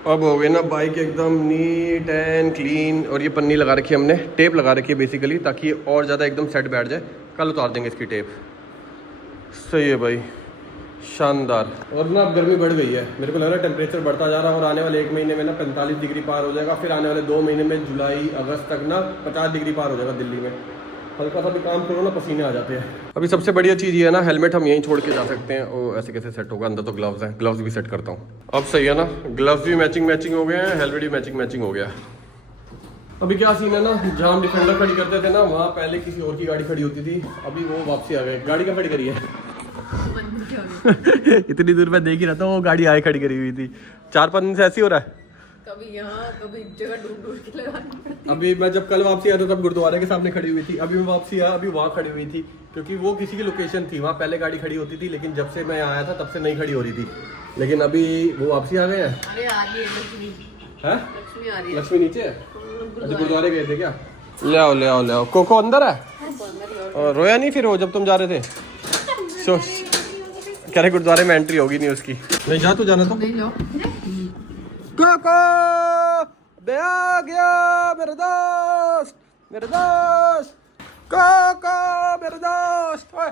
अब हो गई ना बाइक एकदम नीट एंड क्लीन। और ये पन्नी लगा रखी है हमने, टेप लगा रखी है बेसिकली, ताकि ये और ज़्यादा एकदम सेट बैठ जाए। कल उतार देंगे इसकी टेप। सही है भाई, शानदार। और ना अब गर्मी बढ़ गई है, मेरे को लग रहा है टेम्परेचर बढ़ता जा रहा है और आने वाले 1 महीने में ना 45 डिग्री पार हो जाएगा। फिर आने वाले 2 महीने में जुलाई अगस्त तक ना 50 डिग्री पार हो जाएगा दिल्ली में। हल्का सा भी काम करो ना पसीने आ जाते हैं। अभी सबसे बढ़िया चीज़ ये है ना, हेलमेट हम यहीं छोड़ के जा सकते हैं। और ऐसे कैसे सेट होगा? अंदर तो ग्लव्स हैं, ग्लव्स भी सेट करता हूँ। अब सही है ना, ग्लव्स भी मैचिंग हो गए हैं, हेलमेट भी मैचिंग हो गया। अभी क्या सीन है ना, जहाँ हम डिफेंडर खड़ी करते थे ना वहाँ पहले किसी और की गाड़ी खड़ी होती थी, अभी वो वापसी आ गए। गाड़ी क्या खड़ी करी है? इतनी दूर मैं देख ही रहा था, वो गाड़ी आए खड़ी करी हुई थी। 4-5 दिन से ऐसी हो रहा है। कभी यहाँ कभी जगह ढूंढ के लगानी पड़ती। अभी मैं जब कल वापसी आया था तब गुरुद्वारे के सामने खड़ी हुई थी। अभी मैं वापसी आया, अभी वहाँ खड़ी हुई थी, क्योंकि वो किसी की लोकेशन थी, वहाँ पहले गाड़ी खड़ी होती थी, लेकिन जब से मैं आया था तब से नहीं खड़ी हो रही थी। लेकिन अभी वो वापसी आ गए हैं। अरे आ रही है लक्ष्मी। है लक्ष्मी आ रही है। लक्ष्मी नीचे है? अच्छा गुरुद्वारे गए थे क्या? ले आओ। कोको अंदर है? और रोया नहीं फिर वो जब तुम जा रहे थे? कह रहे गुरुद्वारे में एंट्री होगी नहीं उसकी। नहीं जा तू जाना तो। कोको बे आ गया मेरा दोस्त कोको मेरा दोस्त। ओए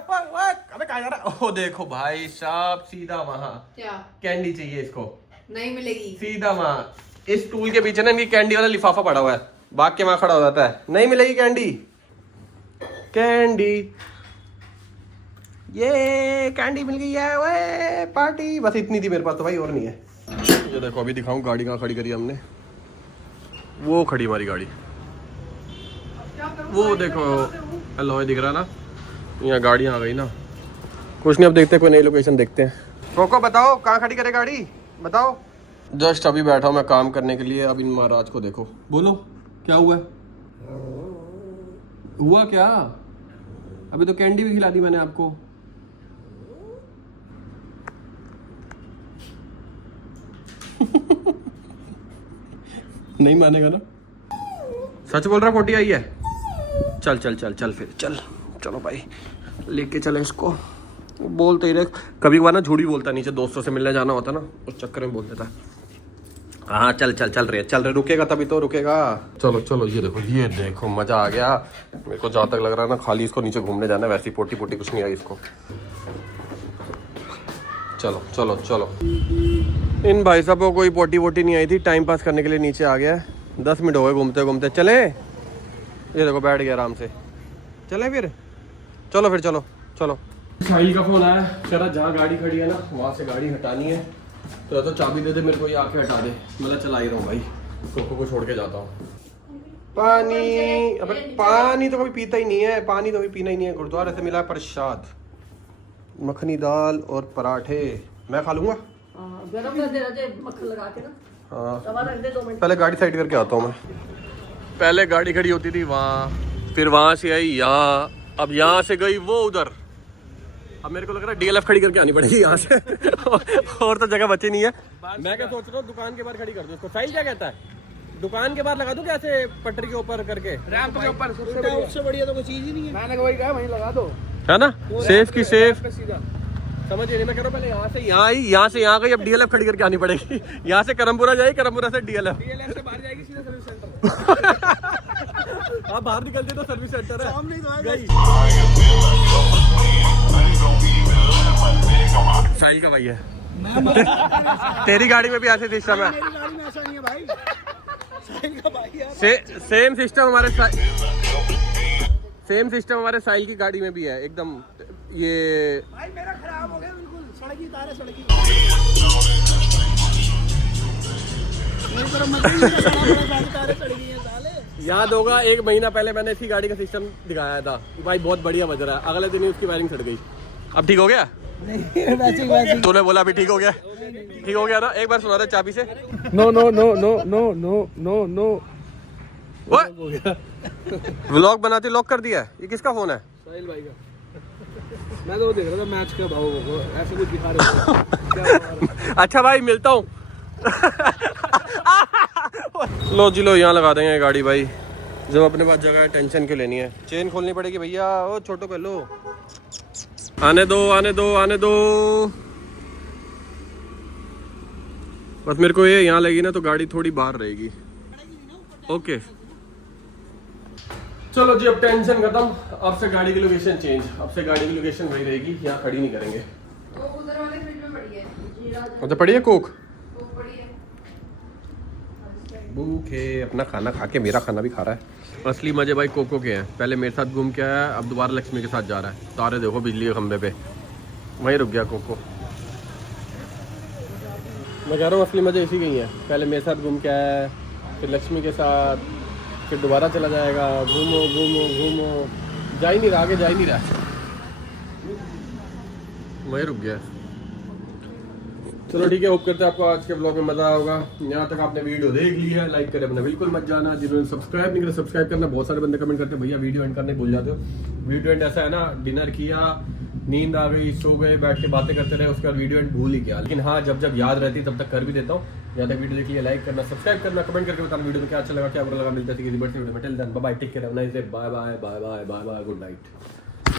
अबे कहाँ जा रहा है? ओ देखो भाई साहब, सीधा वहाँ क्या कैंडी चाहिए इसको। नहीं मिलेगी। सीधा वहाँ इस टूल के पीछे ना इनकी कैंडी वाला लिफाफा पड़ा हुआ है, भाग के वहाँ खड़ा हो जाता है। नहीं मिलेगी कैंडी। ये कैंडी मिल गई है, ओए पार्टी। बस इतनी थी मेरे पास तो भाई, और नहीं है। ये देखो अभी दिखाऊं गाड़ी कहाँ खड़ी करी हमने। वो खड़ी हमारी गाड़ी, वो देखो अलॉय दिख रहा ना, यहाँ गाड़ी आ गई ना। कुछ नहीं, अब देखते हैं कोई नई लोकेशन देखते हैं। कोको बताओ कहाँ खड़ी करे गाड़ी, बताओ। जस्ट अभी बैठा हूँ मैं काम करने के लिए। अब इन महाराज को देखो, बोलो क्या हुआ क्या? अभी तो कैंडी भी खिला दी मैंने आपको। नहीं मानेगा ना, सच बोल रहा। 40 आई है। चल फिर चलो भाई लेके चले इसको। बोलते ही रहे, कभी कभार ना झूठ भी बोलता, नीचे दोस्तों से मिलने जाना होता ना उस चक्कर में बोल देता। हाँ चल रहे रुकेगा तभी तो रुकेगा। चलो ये देखो मजा आ गया। मेरे को जहाँ तक लग रहा है ना, खाली इसको नीचे घूमने जाना है, वैसी पोटी कुछ नहीं आई इसको। चलो इन भाई साहब को कोई पोटी नहीं आई थी, टाइम पास करने के लिए नीचे आ गया। 10 मिनट हो गए घूमते चले। ये देखो बैठ गया आराम से। चले फिर चलो। साहिल का फोन आया, कह रहा जहाँ गाड़ी खड़ी है ना वहाँ से गाड़ी हटानी है, तो चाबी दे दे मेरे को, ये आके हटा दे। मतलब चला ही रहा हूँ भाई, कोको को छोड़ के जाता हूँ। पानी, अबे पानी तो कभी पीता ही नहीं है, पानी तो कभी पीना ही नहीं है। गुरुद्वारे से मिला प्रसाद, मखनी दाल और पराठे। मैं खा लूंगा। गरम कर देना मक्खन लगा के ना। हाँ तवा रख दे 2 मिनट। पहले गाड़ी साइड करके आता हूँ मैं। पहले गाड़ी खड़ी होती थी वहाँ, फिर वहाँ से आई यहाँ, अब यहाँ से गई वो उधर। अब मेरे को लग रहा है DLF खड़ी करके आनी पड़ेगी यहाँ से और तो जगह बची नहीं है। मैं क्या सोच रहा हूँ दुकान के बाहर खड़ी कर दूँ इसको। साहिल क्या कहता है दुकान के बाहर लगा दूँ कैसे पटरी के ऊपर करके रैंप के ऊपर उससे बढ़िया तो कोई चीज ही नहीं है। मैंने वही कहा वहीं लगा दो है ना सेफ की सेफ सीधा। समझ नहीं मैं कह रहा हूँ पहले यहाँ से यहाँ आई यहाँ से यहाँ गई अब DLF खड़ी करके आनी पड़ेगी। यहाँ से करमपुरा जाएगी करमपुरा से DLF DLF से बाहर जाएगी सीधा सर्विस सेंटर। आप बाहर निकलते तो सर्विस सेंटर है सामने ही तो है गई। साहिल का भाई है तेरी गाड़ी में भी ऐसे सिस्टम है। मेरी गाड़ी में ऐसा नहीं है भाई, साहिल का भाई है। सेम सिस्टम हमारे साहिल की गाड़ी में भी है एकदम। ये भाई मेरा खराब हो गया बिल्कुल, सड़की तारे सड़की। मेरी तरफ मत ही नहीं, तारे सड़की है साले। याद होगा 1 महीना पहले मैंने इसी गाड़ी का सिस्टम दिखाया था कि भाई बहुत बढ़िया बज रहा है। अगले दिन ही उसकी वायरिंग सड़ गई। अब ठीक हो गया नहीं वैसे तूने बोला अभी ठीक हो गया ना। एक बार सुना दे चाबी से। No no no no no no no no vlog बनाते लॉक कर दिया है। ये किसका फोन है? साहिल भाई का। मैं तो देख रहा था मैच का भाव को ऐसे कुछ दिखा रहे थे। अच्छा भाई मिलता हूँ लो जी लो यहाँ लगा देंगे गाड़ी भाई। जब अपने पास जगह है टेंशन क्यों लेनी है। चेन खोलनी पड़ेगी भैया। ओ छोटो कर लो। आने दो आने दो आने दो। बस मेरे को ये यहाँ लगी ना तो गाड़ी थोड़ी बाहर रहेगी। ओके चलो जी अब टेंशन खत्म। अब से गाड़ी की लोकेशन चेंज। अब से गाड़ी की लोकेशन वही रहेगी। यहाँ खड़ी नहीं करेंगे। वो उधर वाले फ्रिज में पड़ी है अच्छा पड़ी है कोक। वो पड़ी है भूखे अपना खाना खा के मेरा खाना भी खा रहा है। असली मजे भाई कोको के हैं। पहले मेरे साथ घूम के आया अब दोबारा लक्ष्मी के साथ जा रहा है। तारे देखो बिजली के खंभे पे वहीं रुक गया कोको। मैं कह रहा हूँ असली मजे इसी गई हैं। पहले मेरे साथ घूम के आया फिर लक्ष्मी के साथ फिर दोबारा चला जाएगा। घूमो घूमो घूमो जा ही नहीं रहा आगे जा ही नहीं रहा वहीं रुक गया। चलो ठीक है होप करते हैं आपको आज के ब्लॉग में मजा आया होगा। यहाँ तक आपने वीडियो देख ली है लाइक करे अपना बिल्कुल मत जाना। जिन्होंने सब्सक्राइब नहीं किया सब्सक्राइब करना। बहुत सारे बंदे कमेंट करते हैं भैया वीडियो एंड करने भूल जाते हो। वीडियो एंड ऐसा है ना डिनर किया नींद आ गई सो गए बैठ के बातें करते रहे उसके बाद वीडियो एंड भूल ही गया। लेकिन हाँ जब जब याद रहती तब तक कर भी देता हूँ। यहाँ तक वीडियो देखिए लाइक करना सब्सक्राइब करना कमेंट करके बताना वीडियो में क्या अच्छा लगा क्या बुरा लगा। मिलता है किसी बड़े वीडियो में till then bye bye take care have a nice day bye bye bye bye bye bye good night.